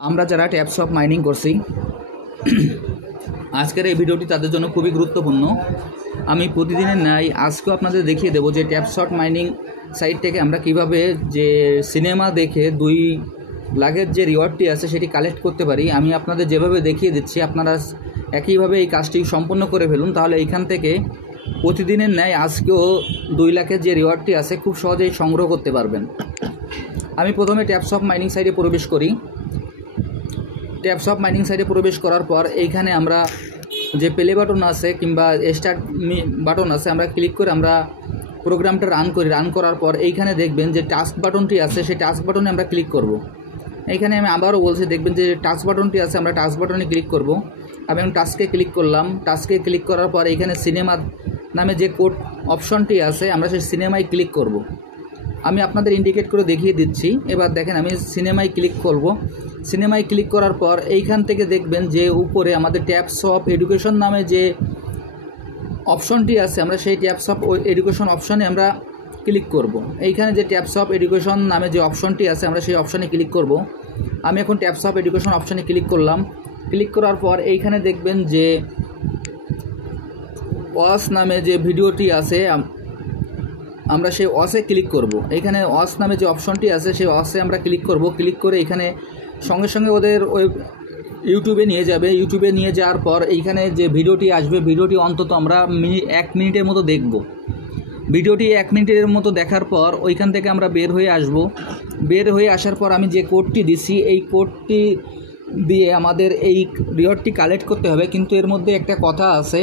আমরা যারা taps of mining করছি আজকের এই ভিডিওটি তাদের জন্য খুবই গুরুত্বপূর্ণ। আমি প্রতিদিনের ন্যায় আজকেও আপনাদের দেখিয়ে দেবো যে ট্যাপস অফ মাইনিং সাইট থেকে আমরা কিভাবে যে সিনেমা দেখে 2 লাখের যে রিওয়ার্ডটি আছে সেটি কালেক্ট করতে পারি। আমি আপনাদের যেভাবে দেখিয়ে দিচ্ছি আপনারা একইভাবে এই কাজটি সম্পন্ন করে ফেলুন, তাহলে এইখান থেকে প্রতিদিনের ন্যায় আজকেও 2 লাখের যে রিওয়ার্ডটি আছে খুব সহজেই সংগ্রহ করতে পারবেন। আমি প্রথমে ট্যাপস অফ মাইনিং সাইটে প্রবেশ করি। ট্যাপস অফ মাইনিং সাইটে প্রবেশ করার পর এইখানে আমরা যে প্লে বাটন আছে কিংবা স্টার্ট বাটন আছে আমরা ক্লিক করে আমরা প্রোগ্রামটা রান করি। রান করার পর এইখানে দেখবেন যে টাস্ক বাটনটি আছে, সেই টাস্ক বাটনে আমরা ক্লিক করব। এইখানে আমি আবারও বলছি, দেখবেন যে টাস্ক বাটনটি আছে, আমরা টাস্ক বাটনে ক্লিক করব। আমি টাস্কে ক্লিক করলাম। টাস্কে ক্লিক করার পর এইখানে সিনেমা নামে যে কোড অপশনটি আছে আমরা সেই সিনেমায় ক্লিক করব। আমি আপনাদের ইন্ডিকেট করে দেখিয়ে দিচ্ছি। এবার দেখেন আমি সিনেমায় ক্লিক করব। সিনেমায় ক্লিক করার পর এইখান থেকে দেখবেন যে উপরে আমাদের ট্যাপস অফ এডুকেশন নামে যে অপশনটি আছে আমরা সেই ট্যাপস অফ এডুকেশন অপশনে আমরা ক্লিক করব। এইখানে যে ট্যাপস অফ এডুকেশন নামে যে অপশনটি আছে আমরা সেই অপশনে ক্লিক করব। আমি এখন ট্যাপস অফ এডুকেশন অপশনে ক্লিক করলাম। ক্লিক করার পর এইখানে দেখবেন যে ওয়াচ নামে যে ভিডিওটি আছে আমরা সেই ওয়াচে ক্লিক করব। এইখানে ওয়াচ নামে যে অপশনটি আছে সেই ওয়াচে আমরা ক্লিক করব। ক্লিক করে এখানে সঙ্গে সঙ্গে ওদের ওই ইউটিউবে নিয়ে যাবে। ইউটিউবে নিয়ে যাওয়ার পর এইখানে যে ভিডিওটি আসবে ভিডিওটি অন্তত আমরা 1 মিনিটের মতো দেখব। ভিডিওটি 1 মিনিটের মতো দেখার পর ওইখান থেকে আমরা বের হয়ে আসব। বের হয়ে আসার পর আমি যে কোডটি দিছি এই কোডটি দিয়ে আমাদের এই রিওয়ার্ডটি কালেক্ট করতে হবে। কিন্তু এর মধ্যে একটা কথা আছে,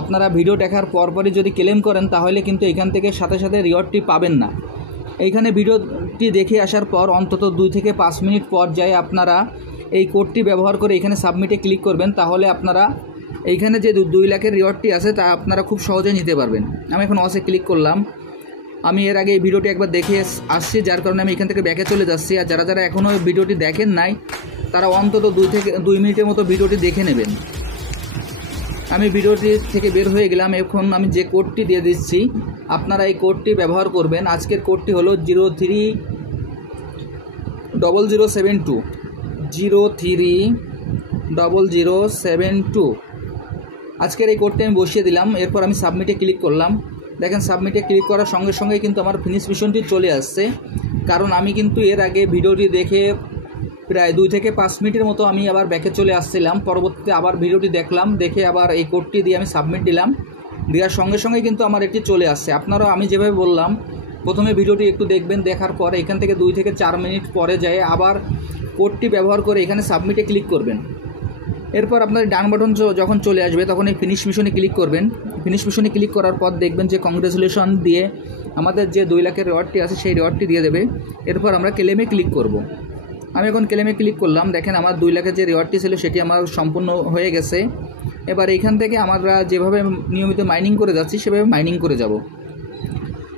আপনারা ভিডিও দেখার পরপরই যদি ক্লেম করেন তাহলে কিন্তু এখান থেকে সাথে সাথে রিওয়ার্ডটি পাবেন না। এইখানে ভিডিওটি দেখে আসার পর অন্তত 2 থেকে 5 মিনিট পর যায় আপনারা এই কোডটি ব্যবহার করে এখানে সাবমিটে ক্লিক করবেন, তাহলে আপনারা এইখানে যে 2 লাখের রিওয়ার্ডটি আছে তা আপনারা খুব সহজে নিতে পারবেন। আমি এখন ওয়াচে ক্লিক করলাম। আমি এর আগে এই ভিডিওটি একবার দেখে আসছি, যার কারণে আমি এখান থেকে ব্যাকে চলে যাচ্ছি। আর যারা যারা এখনও এই ভিডিওটি দেখেন নাই তারা অন্তত 2 মিনিটের মতো ভিডিওটি দেখে নেবেন। আমি ভিডিওটি থেকে বের হয়ে গেলাম। এখন আমি যে কোডটি দিয়ে দিচ্ছি আপনারা এই কোডটি ব্যবহার করবেন। আজকের কোডটি হলো 030072 030072। আজকের এই কোডটি আমি বসিয়ে দিলাম। এরপর আমি সাবমিটে ক্লিক করলাম। দেখেন সাবমিটে ক্লিক করার সঙ্গে সঙ্গে কিন্তু আমার ফিনিশ মিশনটি চলে আসছে, কারণ আমি কিন্তু এর আগে ভিডিওটি দেখে প্রায় 2 থেকে 5 মিনিটের মতো আমি আবার ব্যাকে চলে আসছিলাম। পরবর্তীতে আবার ভিডিওটি দেখলাম, দেখে আবার এই কোডটি দিয়ে আমি সাবমিট দিলাম। দেওয়ার সঙ্গে সঙ্গে কিন্তু আমার এটি চলে আসছে। আপনারাও আমি যেভাবে বললাম প্রথমে ভিডিওটি একটু দেখবেন, দেখার পর এখান থেকে 2 থেকে 4 মিনিট পরে যায় আবার কোডটি ব্যবহার করে এখানে সাবমিটে ক্লিক করবেন। এরপর আপনাদের ডান বাটন যখন চলে আসবে তখন এই ফিনিশ মিশনে ক্লিক করবেন। ফিনিশ মিশনে ক্লিক করার পর দেখবেন যে কংগ্রেচুলেশন দিয়ে আমাদের যে 2 লাখের রিওয়ার্ডটি আছে সেই রিওয়ার্ডটি দিয়ে দেবে। এরপর আমরা ক্লেমে ক্লিক করব। আমি এখন ক্লেমে ক্লিক করলাম। দেখেন আমার 2 লাখের যে রিওয়ার্ডটি ছিল সেটি আমার সম্পূর্ণ হয়ে গেছে। এবার এইখান থেকে আমরা যেভাবে নিয়মিত মাইনিং করে যাচ্ছি সেভাবে মাইনিং করে যাব।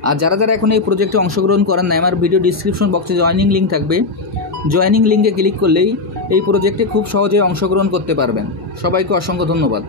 আর যারা যারা এখন এই প্রজেক্টে অংশগ্রহণ করেন না, আমার ভিডিও ডিসক্রিপশন বক্সে জয়েনিং লিঙ্ক থাকবে। জয়েনিং লিঙ্কে ক্লিক করলেই এই প্রজেক্টে খুব সহজে অংশগ্রহণ করতে পারবেন। সবাইকে অসংখ্য ধন্যবাদ।